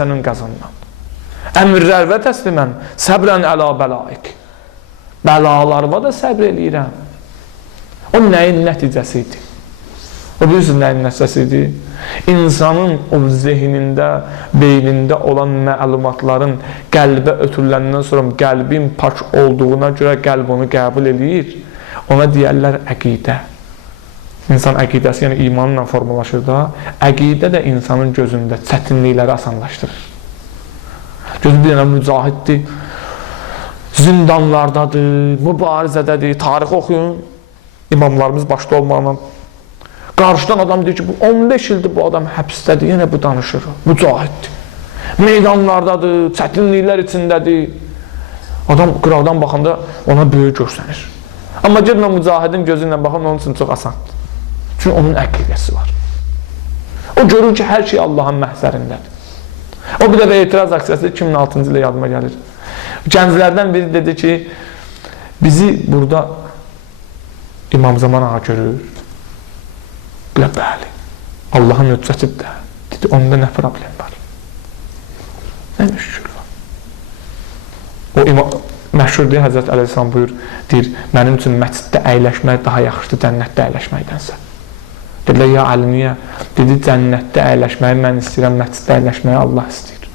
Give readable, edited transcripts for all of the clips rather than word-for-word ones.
sənin qəzandan. Əmrlər və təslimən, səbrən əla bəlaik. Bəlalarıma da səbr eləyirəm. O nəyin nəticəsi idi? O bilirsiniz nəyin nəticəsi idi? İnsanın o zehnində, beynində olan məlumatların qəlbə ötürüləndən sonra qəlbin pak olduğuna görə qəlb onu qəbul eləyir. Ona deyərlər əqidə. İnsan əqidəsi, yəni imanla formalaşır da, əqidə də insanın gözündə çətinlikləri asanlaşdırır. Gözü bir dənə mücahiddir, zindanlardadır, mübarizədədir, tarix oxuyun, imamlarımız başda olmaqla. Qarşıdan adam deyir ki, 15 ildir bu adam həbsdədir, yenə bu danışır, mücahiddir. Meydanlardadır, çətinliklər içindədir. Adam qıraqdan baxanda ona böyük görsənir. Amma gedmə mücahidin gözü ilə baxın, onun üçün çox asandır. Çünki onun əqidəsi var. O görür ki, hər şey Allahın məhzərindədir. O bir də etiraz aksiyası 2006-cı ilə yadıma gəlir. Gənclərdən biri dedi ki, bizi burada İmam Zaman ağa görür. Bilə, bəli, Allahın öcətidir də. Dedi, onda nə problem var? Nə müşkül var? O məşhur deyir, Həzrət Əleyhisselam buyur, deyir, mənim üçün məsciddə əyləşmək daha yaxşıdır cənnətdə əyləşməkdənsə. Dedilər, ya Əli, niyə? Dedi, cənnətdə əyləşməyi mən istəyirəm, məsciddə əyləşməyi Allah istəyir.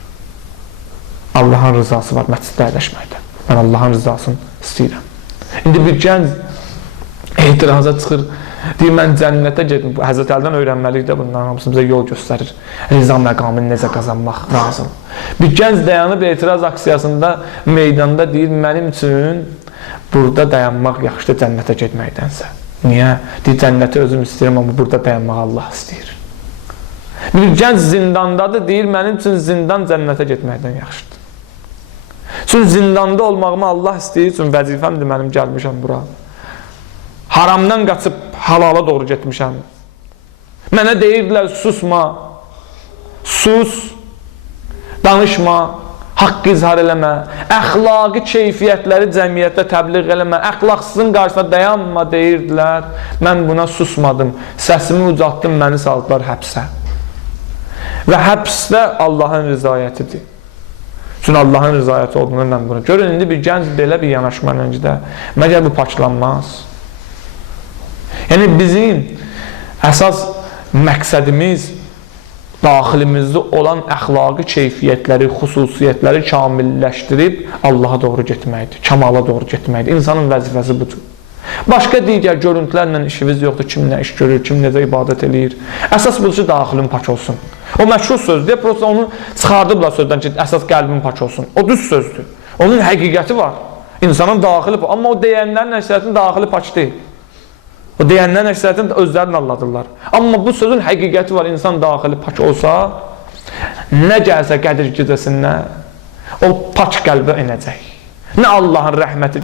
Allahın rızası var məsciddə əyləşməkdə. Mən Allahın rızasını istəyirəm. İndi bir gənc etiraza çıxır, deyir, mən cənnətə gedim. Həzrət Əlidən öyrənməliyik də bunların hamısı bizə yol göstərir. Riza məqamını necə qazanmaq lazım. Bir gənc dayanıb etiraz aksiyasında meydanda deyir, mənim üçün burada dayanmaq yaxşıdır cənnətə getməkdənsə. Niyə? Deyir, cənnəti özüm istəyirəm, amma burada dayanmaq Allah istəyir. Bir gənc zindandadır, deyir, mənim üçün zindan cənnətə getməkdən yaxşıdır. Çünki zindanda olmağımı Allah istəyir üçün vəzifəmdir, mənim gəlmişəm bura. Haramdan qaçıb halala doğru getmişəm. Mənə deyirdilər, susma, sus, danışma, haqqı izhar eləmə, əxlaqi keyfiyyətləri cəmiyyətdə təbliğ eləmə, əxlaqsızın qarşısına dayanma deyirdilər. Mən buna susmadım, səsimi ucaltdım, məni saldılar həbsə. Və həbsdə Allahın rızayətidir. Çünki Allahın rızayəti olduğunu mən buna. Görün, indi bir gənc belə bir yanaşma öncədə, məgər bu paklanmaz? Yəni bizim əsas məqsədimiz daxilimizdə olan əxlaqi keyfiyyətləri, xüsusiyyətləri kamilləşdirib Allaha doğru getməkdir, kamala doğru getməkdir. İnsanın vəzifəsi budur. Başqa digər görüntülərlə işimiz yoxdur, kim nə iş görür, kim necə ibadət eləyir. Əsas budur ki, daxilim pak olsun. O məşhur sözdür, prosta onu çıxardıblar sözdən ki, əsas qəlbin pak olsun. O düz sözdür. Onun həqiqəti var. İnsanın daxili pak, amma o deyənlərin əksəriyyətinin daxili pak deyil. O deyənlərin əksəriyyətini özlərini anladırlar. Amma bu sözün həqiqəti var, insan daxili pak olsa, nə gəlsə Qədir gecəsindən, o pak qəlbə inəcək. Nə Allahın rəhməti